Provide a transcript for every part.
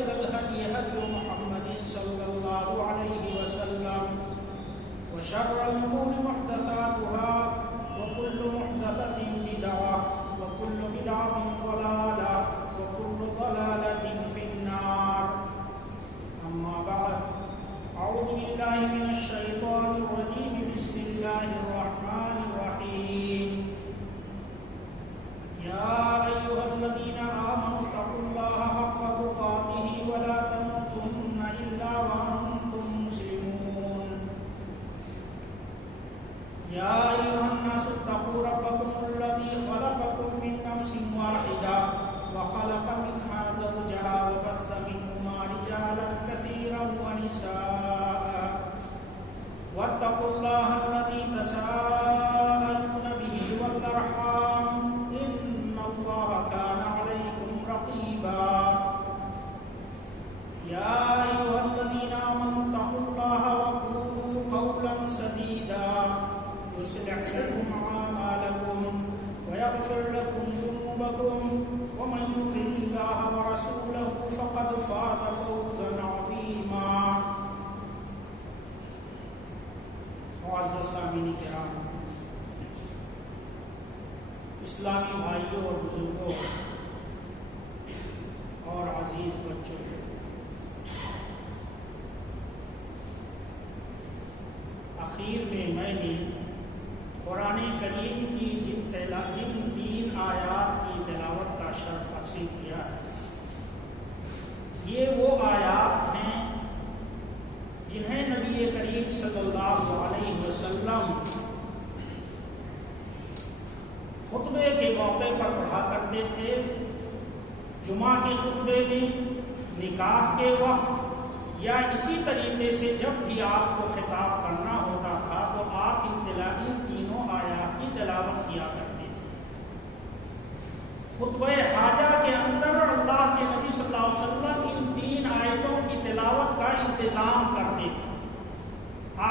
وخير الهدي هدي محمد صلى الله عليه وسلم وشر الأمور محدثاتها وكل محدثة بدعة وكل بدعة ضلالة وكل ضلالة في النار. أما بعد، أعوذ بالله من الشيطان الرجيم. بسم الله الرحمن الرحيم. يا أيها الذين آمنوا اتقوا الله حق تقاته ولا تموتن إلا وأنتم مسلمون. يا أيها الناس اتقوا ربكم الذي خلقكم من نفس واحدة وخلق منها زوجها وبث منهما رجالا كثيرا ونساء واتقوا الله الذي تساءلون به والأرحام إن الله كان عليكم رقيبا. يا أيها الذين آمنوا اتقوا الله وقولوا قولا سديدا يصلح لكم أعمالكم ويغفر لكم ذنوبكم ومن يطع الله ورسوله فقد فاز فوزا عظيما. معزز سامعین کرام، اسلامی بھائیوں اور بزرگوں اور عزیز بچوں، اخیر میں میں نے قرآن کریم کی جن 3 آیات کی تلاوت کا شرف حاصل کیا ہے، یہ وہ آیات ہیں جنہیں نبی کریم صلی اللہ علیہ وسلم خطبے کے موقع پر پڑھا کرتے تھے. جمعہ کے خطبے میں، نکاح کے وقت، یا اسی طریقے سے جب بھی آپ کو خطاب کرنا ہوتا تھا تو آپ ان 3 آیات کی تلاوت کیا کرتے تھے. خطبہ حاجہ کے اندر اللہ کے نبی صلی اللہ علیہ وسلم ان 3 آیتوں کی تلاوت کا انتظام کرتے تھے.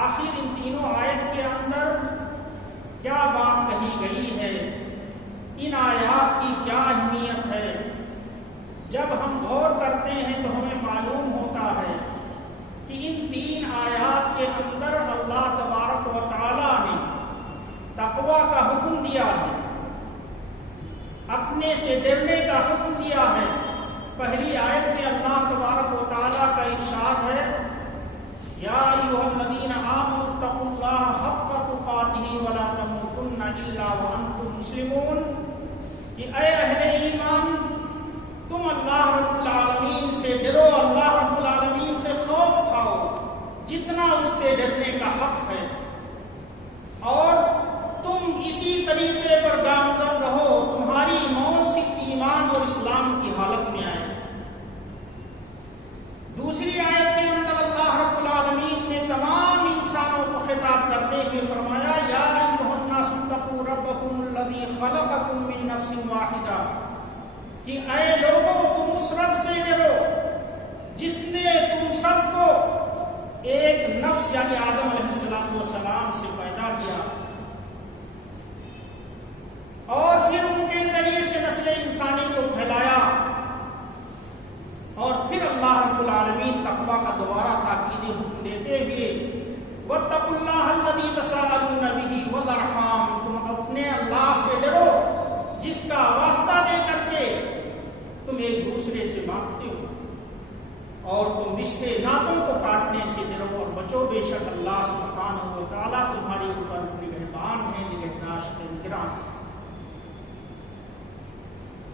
آخر ان 3 آیت کے اندر کیا بات کہی گئی ہے، ان آیات کی کیا اہمیت ہے، جب ہم غور کرتے ہیں تو ہمیں معلوم ہوتا ہے کہ ان 3 آیات کے اندر اللہ تبارک و تعالی نے تقوی کا حکم دیا ہے، اپنے سے ڈرنے کا حکم دیا ہے. پہلی آیت میں اللہ تبارک و تعالی کا ارشاد ہے، یا ایھا الذین آمنوا اتقوا اللہ حق تقاتہ ولا تموتن الا وانتم مسلمون، کہ اے اہل ایمان، تم اللہ رب العالمین سے ڈرو، اللہ رب العالمین سے خوف کھاؤ جتنا اس سے ڈرنے کا حق ہے، اور تم اسی طریقے پر گامزن رہو، تمہاری موت صرف ایمان اور اسلام کی حالت میں آئے. دوسری آیت کے اندر اللہ رب العالمین نے تمام انسانوں کو خطاب کرتے ہوئے فرمایا، یا ایھا الناس اتقوا ربکم الذی خلقکم من نفس واحدہ، کہ اے لوگوں، تم اس رب سے ڈرو جس نے تم سب کو ایک نفس یعنی آدم علیہ السلام سے پیدا کیا، اور پھر ان کے ذریعے سے نسل انسانی کو پھیلایا، اور پھر اللہ رب العالمین تقوی کا دوبارہ تاکیدی حکم دیتے ہوئے، واتقوا اللہ الذی تساءلون بہ والارحام، تم اپنے اللہ سے ڈرو جس کا واسطہ دے کر کے تم ایک دوسرے سے مانگتے ہو، اور تم رشتے ناتوں کو کاٹنے سے ڈرو اور بچو، بے شک اللہ سبحانہ و تعالیٰ تمہارے اوپر نگہبان ہے، نگہداشت نگران.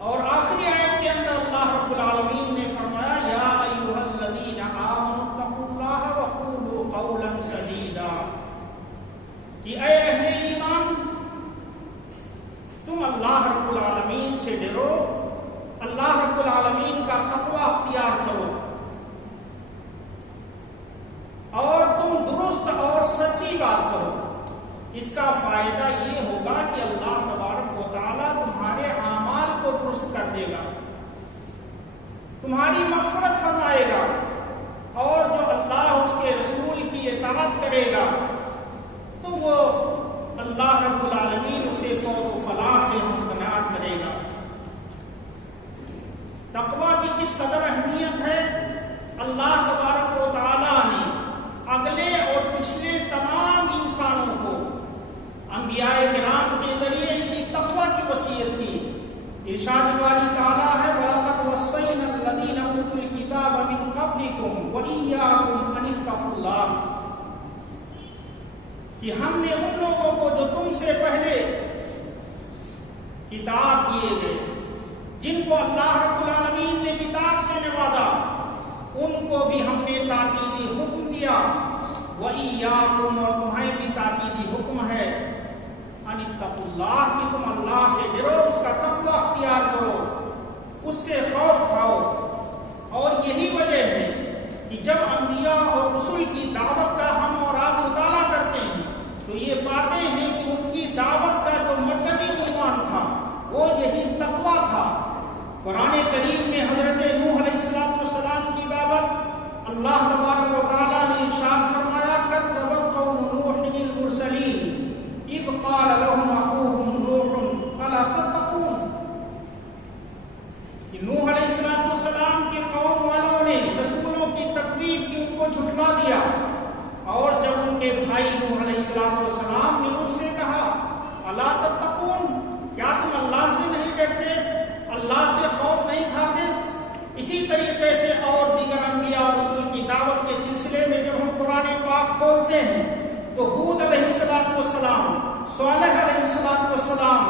اور آخری آیت کے اندر اللہ رب العالمین نے فرمایا، یا ایھا الذین آمنوا اتقوا اللہ وقولوا قولا سدیدا، کہ اے اہل ایمان، تم اللہ رب العالمین سے ڈرو، اللہ رب العالمین کا تقوی اختیار کرو، اور تم درست اور سچی بات کرو. اس کا فائدہ یہ ہوگا کہ اللہ تبارک و تعالیٰ تمہارے اعمال کو درست کر دے گا، تمہاری مغفرت فرمائے گا، اور جو اللہ اس کے رسول کی اطاعت کرے گا تو وہ اللہ رب العالمین اسے فوز و فلاح سے ہمکنار کرے گا. تقوی کی کس قدر اہمیت ہے اللہ تبارک و تعالیٰ نے اگلے اور پچھلے تمام انسانوں کو انبیاء کرام کے ذریعے اسی تقوی کی وصیت کی. ارشاد باری تعالیٰ ہے وَلَقَدْ وَصَّيْنَا الَّذِينَ أُوتُوا الْكِتَابَ مِنْ قَبْلِكُمْ وَإِيَّاكُمْ أَنِ اتَّقُوا اللَّهَ، کہ ہم نے ان لوگوں کو جو تم سے پہلے کتاب دیے گئے، جن کو اللہ رب العالمین نے کتاب سے نوازا، ان کو بھی ہم نے تاکیدی حکم دیا. وَإِيَّاكُمْ، اور تمہیں بھی تاکیدی حکم ہے، ان اتقوا اللہ، کہ تم اللہ سے ڈرو، اس کا تقوی اختیار کرو، اس سے خوف کھاؤ. اور یہی وجہ ہے کہ جب انبیاء اور رسول کی دعوت کا ہم اور آپ مطالعہ کرتے ہیں تو یہ پاتے ہیں کہ ان کی دعوت کا جو مرکزی عنوان تھا وہ یہی تقوی تھا. قرآن کریم میں حضرت نوح علیہ السلام کی بابت اللہ تبارک و تعالیٰ نے ارشاد فرمایا کذبت قوم نوح المرسلین اذ قال لهم اخوهم نوح الا تتقون، کہ نوح علیہ السلام کے قوم والوں نے رسولوں کی تکذیب کی، ان کو جھٹلا دیا، اور جب ان کے بھائی نوح علیہ السلام نے ان سے کہا الا تتقون، کیا تم اللہ سے نہیں ڈرتے، اللہ سے خوف نہیں کھاتے. اسی طریقے سے اور دیگر انبیاء اور رسول کی دعوت کے سلسلے میں جب ہم قرآن پاک کھولتے ہیں تو ہود علیہ السلام، صالح علیہ السلام،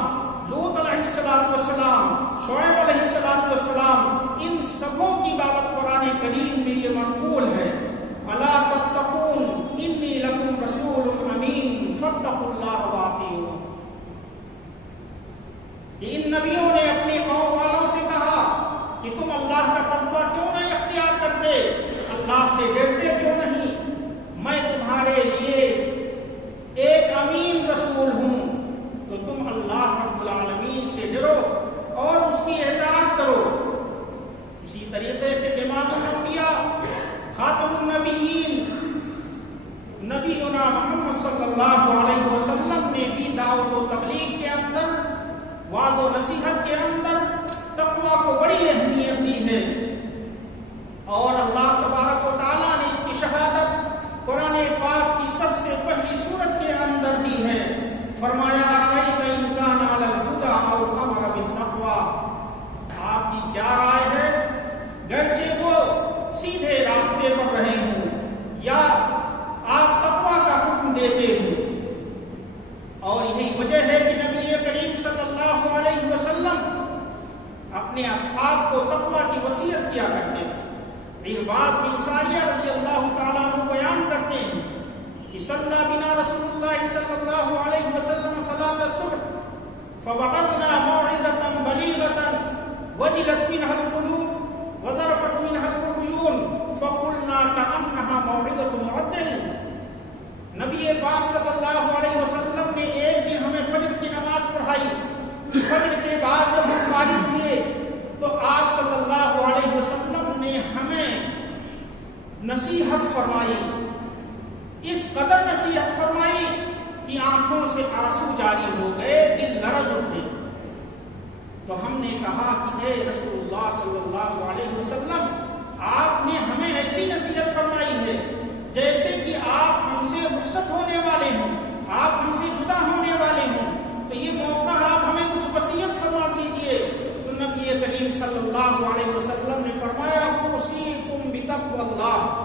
لوط علیہ السلام، شعیب علیہ السلام، ان سبوں کی بابت قرآن کریم میں یہ منقول ہے الا تتقون انی لکم رسول امین فاتقوا اللہ واطیعون، کہ ان نبیوں نے اپنی قوم والوں سے کہا کہ تم اللہ کا تقوی کیوں نہیں اختیار کرتے، اللہ سے ڈرتے کیوں نہیں، میں تمہارے لیے ایک امین رسول ہوں، تو تم اللہ رب العالمین سے ڈرو اور اس کی اطاعت کرو. اسی طریقے سے امام الانبیاء خاتم النبیین نبینا محمد صلی اللہ علیہ وسلم نے بھی دعوت و تبلیغ کے اندر، وعظ و نصیحت کے اندر تقوی کو بڑی اہمیت دی ہے. اور اللہ تبارک و تعالیٰ نے اس کی شہادت قرآن پاک کی سب سے پہلی سورت کے اندر دی ہے. فرمایا ارأیت ان کان علی الہدی او امر بالتقوی، آپ کی کیا رائے ہے گرچہ وہ سیدھے راستے پر رہے ہوں یا آپ تقوی کا حکم دیتے ہوں. اور یہی وجہ ہے کہ نبی کریم صلی اللہ علیہ وسلم اپنے اصحاب کو تقوی کی وصیت کیا کرتے تھے. عرباد بن ساریہ رضی اللہ تعالیٰ عنہ بیان کرتے ہیں کہ صلی بنا رسول اللہ صلی اللہ علیہ وسلم صلاۃ الصبح فوعظنا موعظة بلیغة وجلت منها القلوب وذرفت منها العیون فقلنا كأنها موعظة مودع. نبی پاک صلی اللہ علیہ وسلم نے ایک دن ہمیں فجر کی نماز پڑھائی. فجر کے بعد جب ہم فارغ ہوئے تو آپ صلی اللہ علیہ وسلم نے ہمیں نصیحت فرمائی، اس قدر نصیحت فرمائی کہ آنکھوں سے آنسو جاری ہو گئے، دل لرز اٹھے. تو ہم نے کہا کہ اے رسول اللہ صلی اللہ علیہ وسلم، آپ نے ہمیں ایسی نصیحت فرمائی ہے جیسے کہ آپ ہم سے رخصت ہونے والے ہیں، آپ ہم سے جدا ہونے والے ہیں، تو یہ موقع آپ ہمیں کچھ وصیت فرما دیجیے. تو نبی کریم صلی اللہ علیہ وسلم نے فرمایا اوصیکم بتقوی اللہ،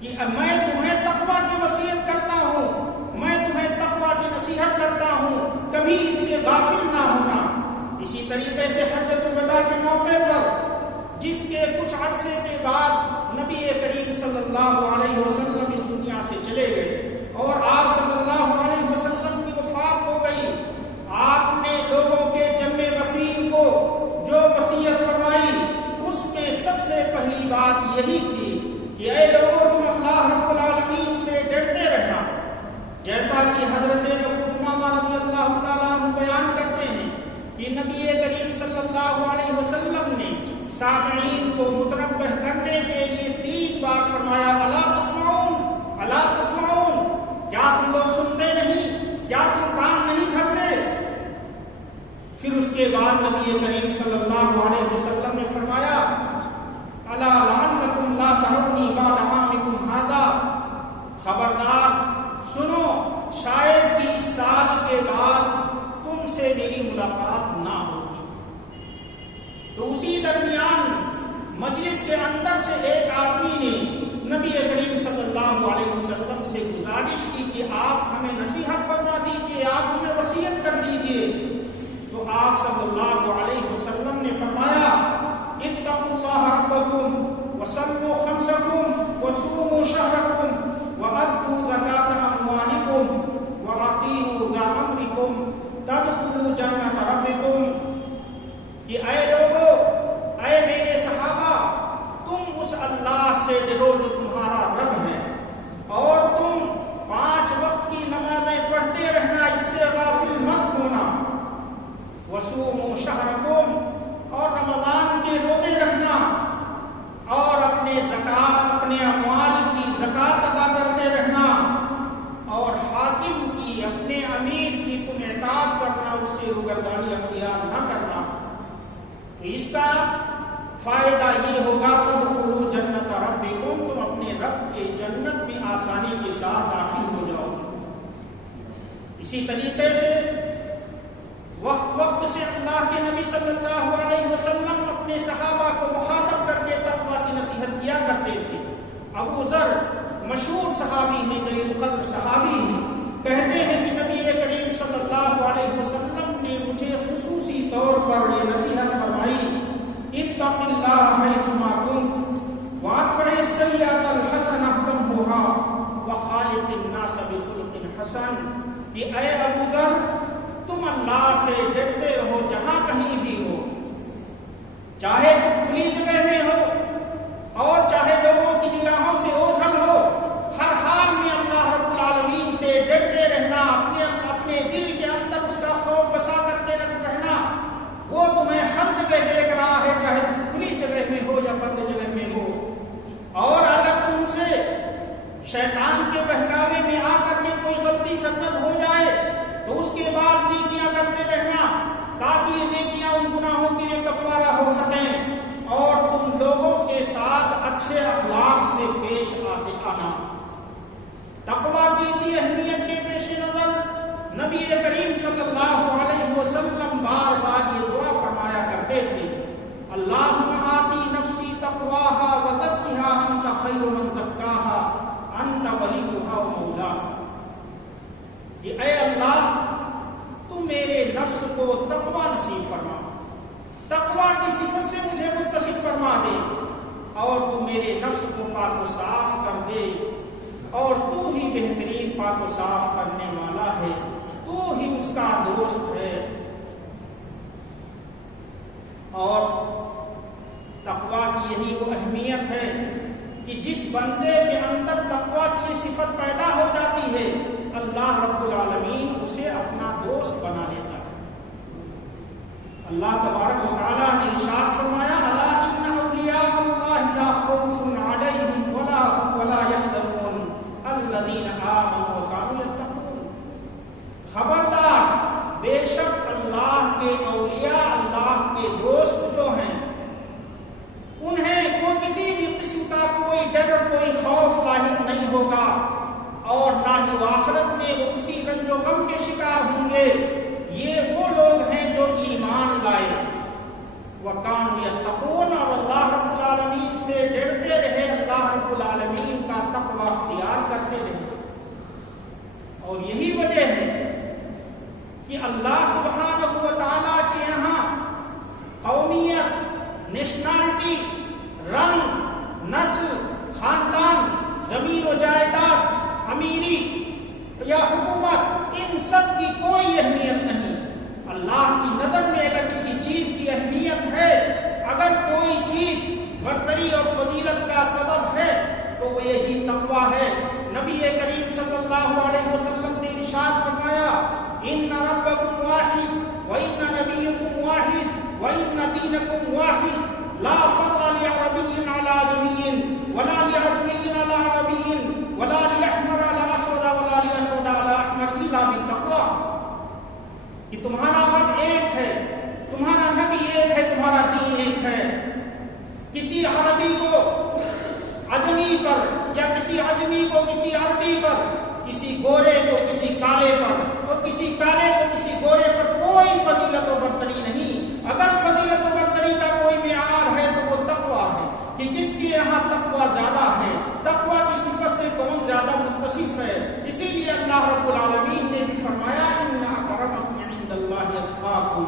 کہ میں تمہیں تقوی کی وصیت کرتا ہوں، میں تمہیں تقوی کی نصیحت کرتا ہوں، کبھی اس سے غافل نہ ہونا. اسی طریقے سے حجۃ الوداع کے موقع پر جس کے کچھ عرصے کے بعد نبی کریم صلی اللہ علیہ وسلم اس دنیا سے چلے گئے اور آپ صلی اللہ علیہ وسلم کی وفات ہو گئی، آپ نے لوگوں کے جمع غفیر کو جو وصیت فرمائی اس میں سب سے پہلی بات یہی تھی کہ اے لوگوں تم اللہ رب العالمین سے ڈرتے رہنا. جیسا کہ حضرت ابو امامہ رضی اللہ تعالیٰ عنہ بیان کرتے ہیں کہ نبی کریم صلی اللہ علیہ وسلم نے سامعین کو متنبہ کرنے کے لیے 3 بار فرمایا الا تسمعون، الا تسمعون، کیا تم لوگ سنتے نہیں، کیا تم کان نہیں دھرتے. پھر اس کے بعد نبی کریم صلی اللہ علیہ وسلم نے فرمایا الا لعل مجلس کے اندر سے ایک آدمی نے نبی کریم صلی اللہ علیہ وسلم سے گزارش کی کہ آپ ہمیں نصیحت فرما دیجیے، آپ ہمیں وصیت کر دیجیے. تو آپ صلی اللہ علیہ وسلم نے فرمایا اتقوا اللہ ربکم وصلوا خمسکم وصوموا شہرکم وأدوا زکاة اموالکم وأطیعوا ذا امرکم تدخلوا جنت ربکم. کہ اے لوگو، اے میرے صحابہ، تم اس اللہ سے ڈرو جو تمہارا رب ہے، اور تم 5 وقت کی نمازیں پڑھتے رہنا، اس سے غافل مت ہونا. وصوموا شہرکم، اور رمضان کے روزے رکھنا، اور اپنے زکوٰۃ، اپنے اموال کی زکوٰۃ ادا کرتے رہنا، اور حاکم کی، اپنے امیر کی تم اطاعت کرنا، اس سے روگردانی اختیار نہ کرنا. تو اس کا فائدہ یہ ہوگا تدخلوا جنت ربکم، تم اپنے رب کے جنت میں آسانی کے ساتھ داخل ہو جاؤ گے. اسی طریقے سے وقت سے اللہ کے نبی صلی اللہ علیہ وسلم اپنے صحابہ کو مخاطب کر کے تقویٰ کی نصیحت کیا کرتے تھے. ابو ذر مشہور صحابی ہیں، جلیل القدر صحابی ہیں، کہتے ہیں کہ نبی کریم صلی اللہ علیہ وسلم نے مجھے خصوصی طور پر یہ نصیحت فرمائی اتق اللہ حیثما کنت واتبع السیئۃ الحسنۃ تمحها وخالق الناس بخلق حسن. کہ اے ابو ذر، تم اللہ سے ڈرتے رہو جہاں کہیں بھی ہو، چاہے کھلی جگہ میں ہو اور چاہے لوگوں کی نگاہوں سے اوجھل ہو، ہر حال میں اللہ رب العالمین سے ڈرتے رہنا، اپنے دل کے اندر اس کا خوف بسا کر کے رہنا. وہ تمہیں ہر جگہ دیکھ رہا ہے، چاہے تم کھلی جگہ میں ہو یا بند جگہ میں ہو. اور اگر تم سے شیطان کے بہکاوے میں آ کر کے کوئی غلطی سرزد ہو جائے تو اس کے بعد نیکیاں کرتے رہنا، تاکہ یہ نیکیاں ان گناہوں کے لیے کفارہ ہو سکیں، اور تم لوگوں کے ساتھ اچھے اخلاق سے پیش آنا. تقویٰ کی اسی اہمیت کے پیش نظر نبی کریم صلی اللہ علیہ وسلم بار بار یہ دعا فرمایا کرتے تھے اللہم آتی نفسی تقواہا وزکہا انت خیر من زکاہا انت ولیہا و مولاہا. کہ اے اللہ، تو میرے نفس کو تقویٰ نصیب فرما، تقویٰ کی صفت سے مجھے متصف فرما دے، اور تو میرے نفس کو پاک و صاف کر دے، اور تو ہی بہترین پاک و صاف کرنے والا ہے، تو ہی اس کا دوست ہے. اور تقویٰ کی یہی وہ اہمیت ہے کہ جس بندے کے اندر تقویٰ کی صفت پیدا ہو جاتی ہے، اللہ رب العالمین اسے اپنا دوست بنا لیتا ہے. اللہ تبارک و تعالیٰ نے ارشاد فرمایا الا ان اولیاء اللہ لا خوف علیہم ولا یحزنون الذین آمنوا وکانوا یتقون. خبردار، بے شک اللہ کے اولیاء، اللہ کے دوست جو ہیں، انہیں کوئی کسی بھی قسم کا کوئی ڈر، کوئی خوف لاحق نہیں ہوگا، اور نہ ہی آخرت میں وہ کسی رنج و غم کے شکار ہوں گے. یہ وہ لوگ ہیں جو ایمان لائے، وَكَانُوا يَتَّقُونَ، اور اللہ رب العالمین سے ڈرتے رہے، اللہ رب العالمین کا تقویٰ اختیار کرتے رہے. اور یہی وجہ ہے کہ اللہ سبحانہ و تعالیٰ کے یہاں قومیت، نیشنالٹی، رنگ، نسل، خاندان، زمین و جائیداد، امیری یا حکومت، ان سب کی کوئی اہمیت نہیں. اللہ کی نظر میں اگر کسی چیز کی اہمیت ہے، اگر کوئی چیز برتری اور فضیلت کا سبب ہے، تو وہ یہی تقویٰ ہے. نبی کریم صلی اللہ علیہ وسلم نے ارشاد فرمایا ان ربکم واحد وان نبیکم واحد وان دینکم واحد لا فضل لعربی علی عجمی ولا لعجمی علی عربی ولا لأحمر علی اسود ولا لأسود علی احمر الا بالتقویٰ. کہ تمہارا رب ایک ہے، تمہارا نبی ایک ہے، تمہارا دین ایک ہے. کسی عربی کو عجمی پر، یا کسی عجمی کو کسی عربی پر، کسی گورے کو کسی کالے پر، اور کسی کالے کو کسی گورے پر کوئی فضیلت و برتری نہیں. اگر فضیلت و برتری کا کوئی معیار ہے تو وہ تقویٰ ہے. کون زیادہ متصف ہے. اسی لیے اللہ رب العالمین نے بھی فرمایا ان اکرمکم عند اللہ اتقاکم،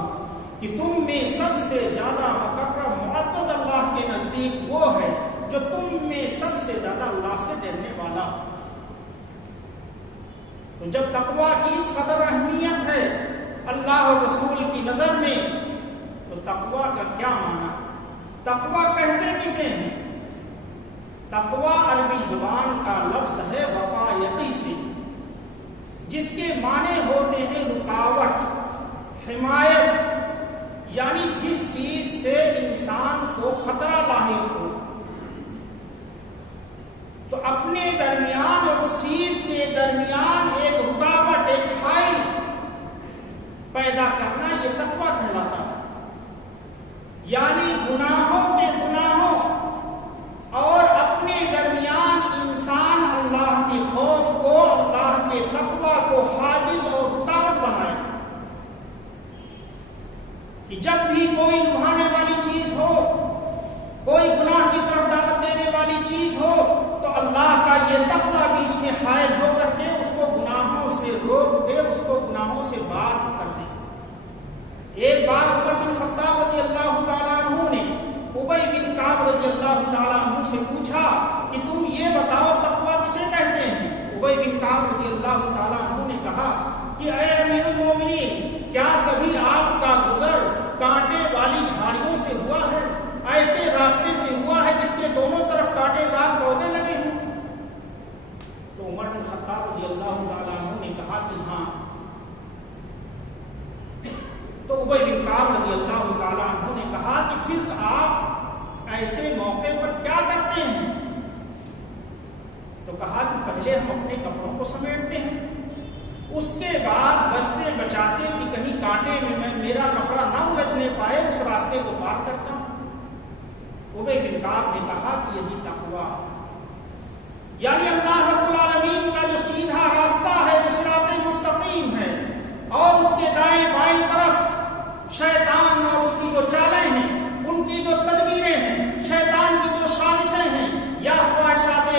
کہ تم میں سب سے زیادہ مکرم معزز اللہ کے نزدیک وہ ہے جو تم میں سب سے زیادہ اللہ سے ڈرنے والا. تو جب تقویٰ کی اس قدر اہمیت ہے اللہ اور رسول کی نظر میں، تو تقویٰ کا کیا معنی؟ تقویٰ کہتے کسے ہیں؟ تقویٰ عربی زبان کا لفظ ہے وقایتی سے، جس کے معنی ہوتے ہیں رکاوٹ، حمایت، یعنی جس چیز سے انسان کو خطرہ لاحق ہو تو اپنے درمیان اور اس چیز کے درمیان ایک رکاوٹ، ایک حائل پیدا کرنا، یہ تقویٰ کہلاتا ہے. یعنی گناہوں کے گناہوں اور اپنے درمیان انسان اللہ کے خوف کو، اللہ کے تقویٰ کو حاجز اور رکاوٹ بنائے. کہ جب بھی کوئی لبھانے والی چیز ہو، کوئی گناہ کی طرف دعوت دینے والی چیز ہو، تو اللہ کا یہ تقویٰ بیچ میں حائل ہو کر کے اس کو گناہوں سے روک دے، اس کو گناہوں سے باز کر دے. ایک بار عمر بن خطاب رضی اللہ تعالیٰ عنہ نے ابی بن کعب رضی اللہ تعالیٰ عنہ سے پوچھا کہ تم یہ بتاؤ تقویٰ کسے کہتے ہیں؟ ابی بن کعب رضی اللہ تعالیٰ عنہ نے کہا کہ اے امیر المومنین، کیا کبھی آپ کا گزر کانٹے والی جھاڑیوں سے ہوا ہے؟ ایسے راستے سے ہوا ہے جس کے دونوں طرف کانٹے دار پودے لگے ہوں؟ تو عمر بن خطاب رضی اللہ تعالیٰ عنہ نے کہا کہ ہاں. تو ابی بن کعب رضی اللہ تعالیٰ عنہ نے کہا کہ پھر آپ ایسے موقع پر کیا کرتے ہیں؟ تو کہا کہ پہلے ہم اپنے کپڑوں کو سمیٹتے ہیں، اس کے بعد بچتے بچاتے کہ کہیں کانٹے میں میرا کپڑا نہ الجھنے پائے اس راستے کو پار کرتا ہوں. ابی بن کعب نے کہا کہ یہی تقویٰ، یعنی اللہ رب العالمین کا جو سیدھا راستہ ہے، جو صراط مستقیم ہے، اور اس کے دائیں بائیں طرف شیطان اور اس کی جو چالیں ہیں، ان کی جو تدبیریں ہیں، شیطان کی جو سازشیں ہیں، یا خواہشات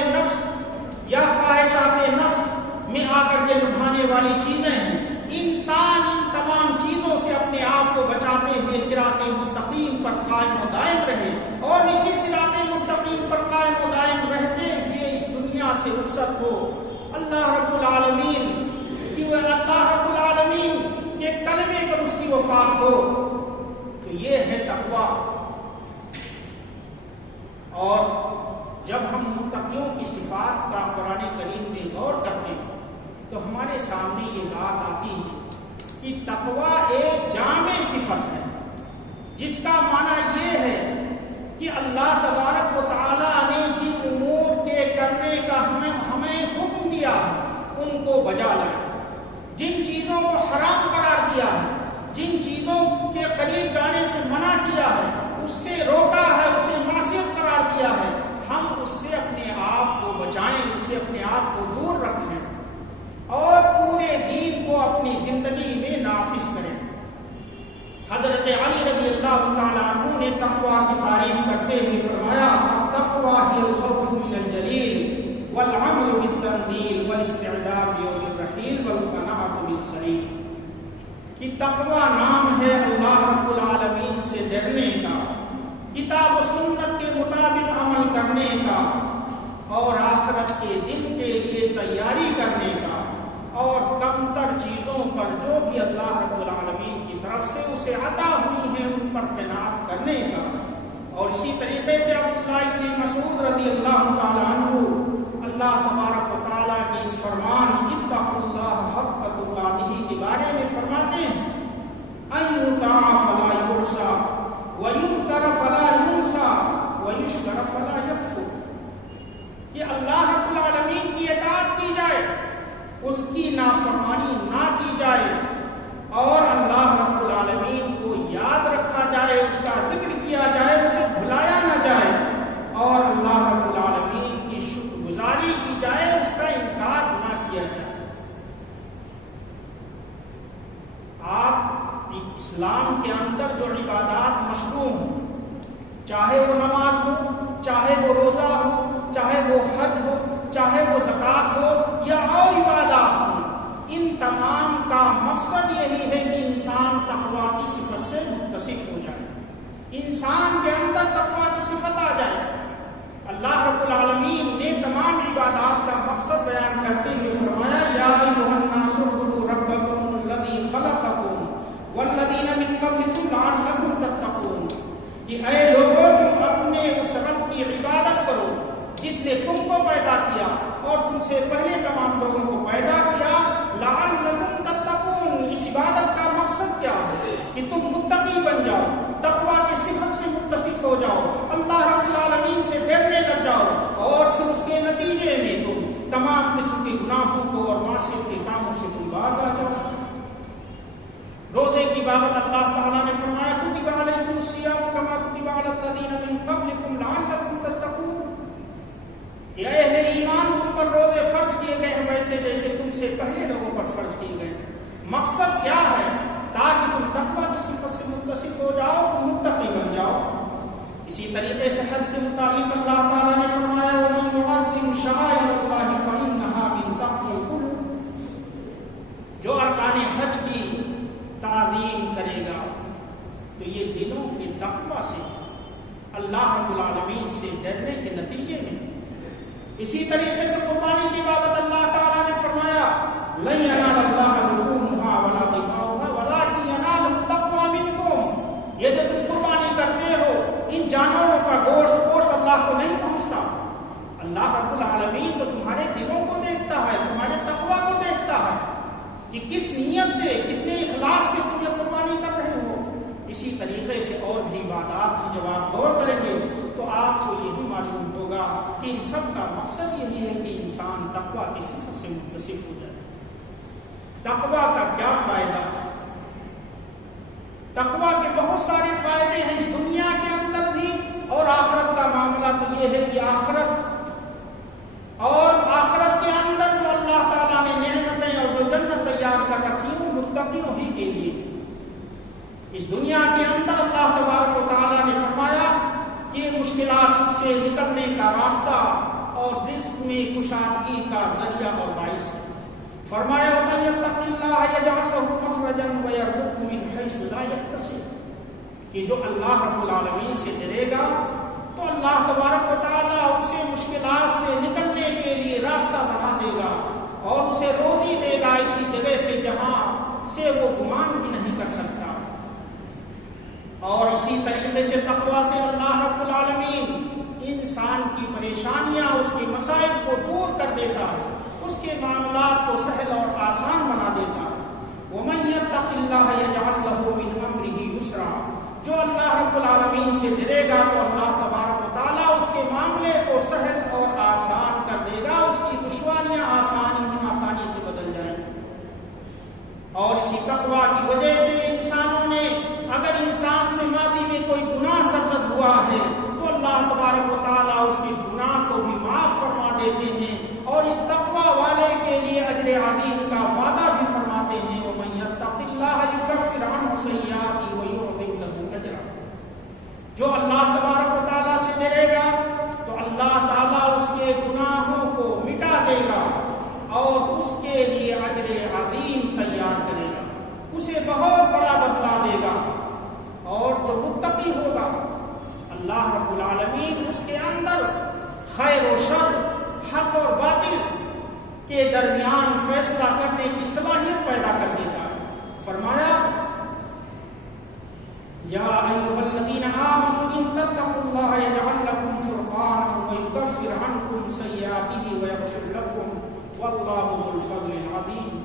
نفس میں آ کر کے لبھانے والی چیزیں ہیں، انسان ان تمام چیزوں سے اپنے آپ کو بچاتے ہوئے صراط مستقیم پر قائم و دائم رہے، اور اسی صراط مستقیم پر قائم و دائم رہتے ہوئے اس دنیا سے رخصت ہو. اللہ رب العالمین کے کلمے پر اس کی وفات ہو. تو یہ ہے تقویٰ. اور جب ہم متقیوں کی صفات کا قرآن کریم میں غور کرتے ہیں تو ہمارے سامنے یہ بات آتی ہے کہ تقویٰ ایک جامع صفت ہے، جس کا معنی یہ ہے کہ اللہ تبارک و تعالیٰ نے جن امور کے کرنے کا ہمیں حکم دیا ہے ان کو بجا لائے، جن چیزوں کو حرام قرار دیا ہے، جن چیزوں کے قریب جانے سے منع کیا ہے، اس سے روکا ہے، اسے معصیت قرار دیا ہے، ہم اس سے اپنے آپ کو بچائیں، اس سے اپنے آپ کو دور رکھیں اور پورے دین کو اپنی زندگی میں نافذ کریں. حضرت علی رضی اللہ تعالیٰ عنہ نے تقویٰ کی تعریف کرتے ہوئے فرمایا التقویٰ ہی الخوف من الجلیل والعمل بالتنزیل والاستعداد لیوم الرحیل والقناعۃ بالقلیل. کہ تقویٰ نام ہے اللہ رب العالمین سے ڈرنے کا، کتاب و سنت کے مطابق عمل کرنے کا، اور آخرت کے دن کے لیے تیاری کرنے کا، اور کمتر چیزوں پر جو بھی اللہ رب العالمین کی طرف سے اسے عطا ہوئی ہیں ان پر قناعت کرنے کا. اور اسی طریقے سے عبداللہ ابن مسعود رضی اللہ تعالیٰ عنہ اللہ تبارک و تعالیٰ کے اس فرمان اتقوا اللہ حق تقاته کے بارے میں فرماتے ہیں ان یطاع فلا یعصى وَيُذْكَرَ فَلَا يُنْسَى وَيُشْكَرَ فَلَا يَكْفُرُ. کہ اللہ رب العالمین کی اطاعت کی جائے، اس کی نافرمانی نہ کی جائے، اور اللہ رب العالمین کو یاد رکھا جائے، اس کا ذکر کیا جائے، اسے بھلایا نہ جائے، اور اللہ رب العالمین کی شکر گزاری کی جائے، اس کا انکار نہ کیا جائے. آپ اسلام کے اندر جو عبادات مشروع ہوں، چاہے وہ نماز ہو، چاہے وہ روزہ ہو، چاہے وہ حج ہو، چاہے وہ زکوٰۃ متصف ہو جائے، انسان کے اندر تقویٰ کی صفت آ جائے۔ اللہ رب العالمین نے تمام عبادات کا مقصد بیان کرتے ہوئے فرمایا یا ایھا الناس اعبدوا ربکم الذی خلقکم والذین من قبلکم لعلکم تتقون، کہ اے لوگوں تم اپنے اس رب کی عبادت کرو جس نے تم کو پیدا کیا اور تم سے پہلے تمام لوگوں کو پیدا کیا، لعلکم تتقون، اس عبادت کا مقصد کیا ہے کہ تم متقی بن جاؤ، تقویٰ کی صفت سے متصف ہو جاؤ، اللہ رب العالمین سے ڈرنے لگ جاؤ، اور پھر اس کے نتیجے میں تم تمام قسم کے گناہوں کو اور معصیت کے کاموں سے تم باز آ جاؤ۔ روزے کی بابت اللہ تعالیٰ نے فرمایا کتب علیکم الصیام کما کتب علی الذین من قبلکم لعلکم تتقون، کہ اے اہل ایمان تم پر روزے فرض کیے گئے ہیں ویسے جیسے تم سے پہلے لوگوں پر فرض کیے گئے ہیں۔ مقصد کیا ہے؟ تاکہ تم تقویٰ کی صفت سے متصف ہو جاؤ، تم متقی بن جاؤ۔ اسی طریقے سے حج سے متعلق اللہ تعالیٰ نے فرمایا وَمَن يُعَظِّمْ شَعَائِرَ اللَّهِ فَإِنَّهَا مِن تَقْوَى الْقُلُوبِ، جو ارکان حج کی تعظیم کرے گا تو یہ دلوں کے تقویٰ سے، اللہ رب العالمین سے ڈرنے کے نتیجے میں۔ اسی طریقے سے قربانی کی بابت اللہ تعالیٰ نے فرمایا لَن يَنَالَ اللَّهَ لُحُومُهَا وَلَا دِمَاؤُهَا وَلَٰكِن يَنَالُهُ التَّقْوَىٰ مِنكُمْ، یہ جو تم قربانی کرتے ہو ان جانوروں کا گوشت اللہ کو نہیں پہنچتا، اللہ رب العالمین تو تمہارے دلوں کو دیکھتا ہے، تمہارے تقویٰ کو دیکھتا ہے کہ کس نیت سے، کتنے اخلاص سے تم یہ قربانی کر رہے ہو۔ اسی طریقے سے اور بھی عبادات کی جب آپ غور کریں گے تو آپ کو یہی معلوم ہوگا کہ ان سب کا مقصد یہی ہے کہ انسان تقویٰ کی صفت سے متصف ہو جائے۔ تقویٰ کا کیا فائدہ؟ تقویٰ کے بہت سارے فائدے ہیں اس دنیا کے اندر بھی، اور آخرت کا معاملہ تو یہ ہے کہ آخرت کے اندر جو اللہ تعالیٰ نے نعمتیں اور جو جنت تیار کر رکھی ہیں وہ متقیوں ہی کے لیے۔ اس دنیا کے اندر اللہ تبارک و تعالیٰ نے فرمایا کہ مشکلات سے نکلنے کا راستہ اور رزق میں کشادگی کا ذریعہ اور باعث ہے۔ فرمایا وَمَن يَتَّقِ اللَّهَ يَجْعَل لَّهُ مَخْرَجًا وَيَرْزُقْهُ مِنْ حَيْثُ لَا يَحْتَسِبُ، کہ جو اللہ رب العالمین سے ڈرے گا تو اللہ تبارک و تعالیٰ اسے مشکلات سے نکلنے کے لیے راستہ بنا دے گا اور اسے روزی دے گا اسی جگہ سے جہاں سے وہ گمان بھی نہیں کر سکتا۔ اور اسی طریقے سے تقویٰ سے اللہ رب العالمین انسان کی پریشانیاں، اس کے مسائل کو دور کر دیتا ہے، اس کے معاملات کو سہل اور آسان بنا دیتا ہے۔ وَمَن يَتَّقِ اللَّهَ يَجْعَل لَّهُ مِنْ أَمْرِهِ يُسْرًا، جو اللہ رب العالمین سے ڈرے گا تو اللہ تبارک و تعالیٰ اس کے معاملے کو سہل اور آسان کر دے گا، اس کی دشواریاں آسانی سے بدل جائیں گی۔ اور اسی تقویٰ کی وجہ سے انسانوں نے، اگر انسان سے ماضی میں کوئی گناہ سرزد ہوا ہے تو اللہ تبارک و تعالیٰ اس کے اس گناہ کو بھی معاف فرما دیتے ہیں، اور اس تقویٰ والے کے لیے اجر عظیم کا وعدہ بھی فرماتے ہیں وَمَن يَتَّقِ اللَّهَ يُكَفِّرْ عَنْهُ سَيِّئَاتِهِ وَيُعْظِمْ لَهُ أَجْرًا، جو اللہ تبارک و تعالیٰ سے ڈرے گا تو اللہ تعالیٰ اس کے گناہوں کو مٹا دے گا اور اس کے لیے اجر عظیم تیار کرے گا، اسے بہت بڑا بدلہ دے گا۔ اور جو متقی ہوگا اللہ رب العالمین اس کے اندر خیر و شر، حق اور باطل کے درمیان فیصلہ کرنے کی صلاحیت پیدا کر دیتا ہے۔ فرمایا یا ایھا الذین آمنوا ان تتقوا اللہ یجعل لکم فرقانا ویکفر عنکم سیئاتہ ویغفر لکم واللہ ذو الفضل العظیم،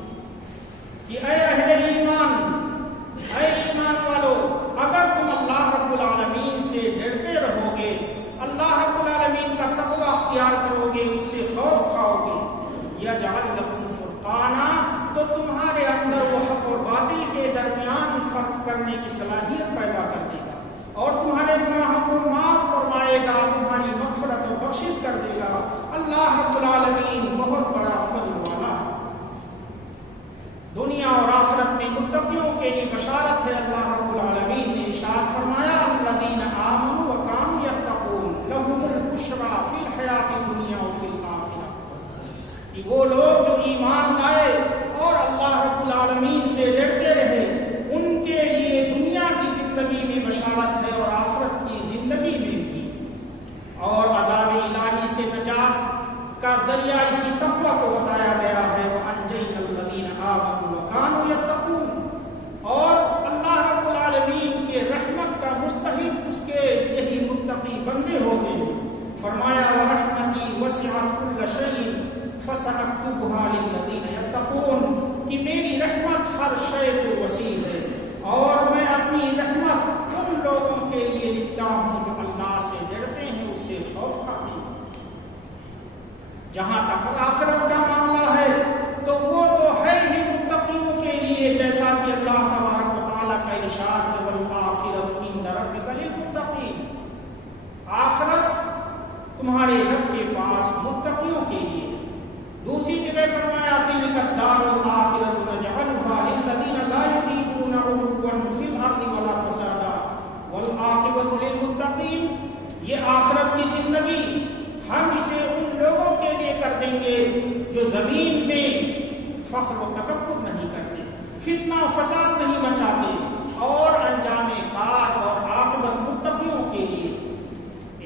کہ اے اہل ایمان، اے ایمان والو، اگر تم اللہ رب العالمین سے ڈرتے رہو گے، اللہ رب العالمین کا تقویٰ اختیار کرو گے، اس سے خوف کھاؤ گے، یجعل لکم فرقانا، تو تمہارے اندر وہ حق اور باطل کے درمیان فرق کرنے کی صلاحیت پیدا کر دے گا، اور تمہارے گناہوں کو معاف فرمائے گا، تمہاری مغفرت اور بخشش کر دے گا۔ اللہ رب العالمین بہت بڑا فضل والا ہے۔ دنیا اور آخرت میں متقیوں کے لیے بشارت ہے۔ اللہ رب العالمین نے ارشاد فرمایا الذین آمنوا وکانوا یتقون لہم البشریٰ فی الحیاۃ الدنیا وفی الآخرہ، کہ وہ لوگ جو ایمان لائے اور اللہ رب العالمین سے ڈرتے رہے، ان کے لیے دنیا کی زندگی بشارت ہے اور آخرت کی زندگی میں بھی، اور عذاب الہی سے نجات کا ذریعہ اسی تقویٰ کو بتایا گیا ہے۔ وَأَنجَيْنَا الَّذِينَ آمَنُوا وَكَانُوا يَتَّقُونَ، اور اللہ رب العالمین کے رحمت کا مستحق اس کے یہی متقی بندے ہوتے ہیں۔ فرمایا وَرَحْمَتِي وَسِعَتْ كُلَّ شَيْءٍ فَسَأَكْتُبُهَا لِلَّذِينَ يَتَّقُونَ، کہ میری رحمت ہر شے کو وسیع ہے اور میں اپنی رحمت ان لوگوں کے لیے لکھتا ہوں جو اللہ سے ڈرتے ہیں، اس سے خوف کھاتے ہیں۔ جہاں تک آخرت کا معاملہ ہے تو وہ تو ہے ہی متقیوں کے لیے، جیسا کہ اللہ تبارک و تعالیٰ کا ارشاد ہے وَالْآخِرَةُ عِندَ رَبِّكَ لِلْمُتَّقِينَ، آخرت تمہارے رب کے پاس متقیوں کے لیے۔ دوسری جگہ فرمایا تِلْكَ الدَّارُ الْآخِرَةُ نَجْعَلُهَا لِلَّذِينَ لَا يُرِيدُونَ عُلُوًّا فِي الْأَرْضِ وَلَا فَسَادًا وَالْعَاقِبَةُ لِلْمُتَّقِينَ، یہ آخرت کی زندگی ہم اسے ان لوگوں کے لیے کر دیں گے جو زمین میں فخر و تکبر نہیں کرتے، فتنہ و فساد نہیں مچاتے، اور انجام کار اور عاقبت متقیوں کے لیے۔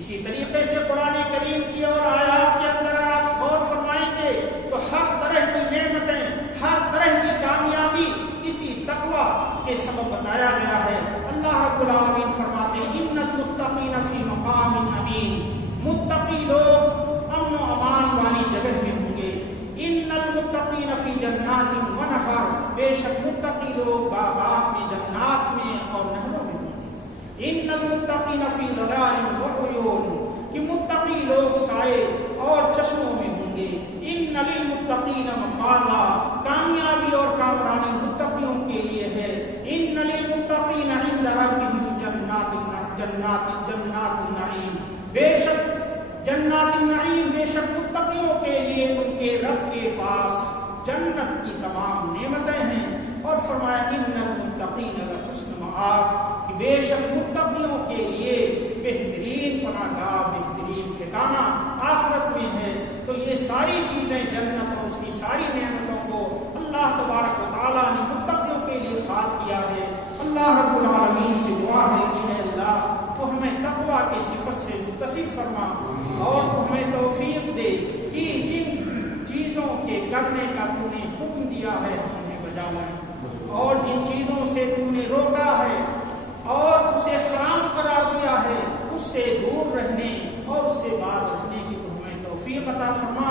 اسی طریقے سے قرآن کریم کی اور آیات کے اندر آپ غور فرمائیں گے تو ہر طرح کی نعمتیں، ہر طرح کی کامیابی اسی تقویٰ کے سبب بتایا گیا ہے۔ اللہ رب العالمین فرماتے ہیں ان المتقین فی مقام امین، متقی لوگ امن و امان والی جگہ میں ہوں گے۔ ان المتقین فی جنات و نہر، بے شک متقی لوگ باغات میں، جنات میں اور نہروں میں ہوں گے۔ ان المتقین فی ظلال و عیون، کہ متقی لوگ سائے اور چشموں میں ہوں گے۔ ان للمتقین مفازا، کامیابی اور کامرانی متقیوں کے لیے ہے۔ ان للمتقین عند ربهم جنات النعیم، بے شک جنات النعیم، بے شک متقیوں کے لیے ان کے رب کے پاس جنت کی تمام نعمتیں ہیں۔ اور فرمایا ان المتقین لحسن مآب، کہ بے شک متقیوں کے لیے بہترین پناہ گاہ، بہترین ٹھکانہ آخرت میں ہے۔ تو یہ ساری چیزیں، جنت اور اس کی ساری نعمتوں کو اللہ تبارک و تعالیٰ نے متقیوں کے لیے خاص کیا ہے۔ اللہ رب العالمین سے دعا ہے کہ اے اللہ تو ہمیں تقویٰ کی صفت سے متصف فرما، اور تو ہمیں توفیق دے کہ جن چیزوں کے کرنے کا تو نے حکم دیا ہے ہم انہیں بجا لائیں، اور جن چیزوں سے تو نے روکا ہے اور اسے حرام قرار دیا ہے اس سے دور رہنے اور اس سے باز رہنے کی تو ہمیں توفیق عطا فرما۔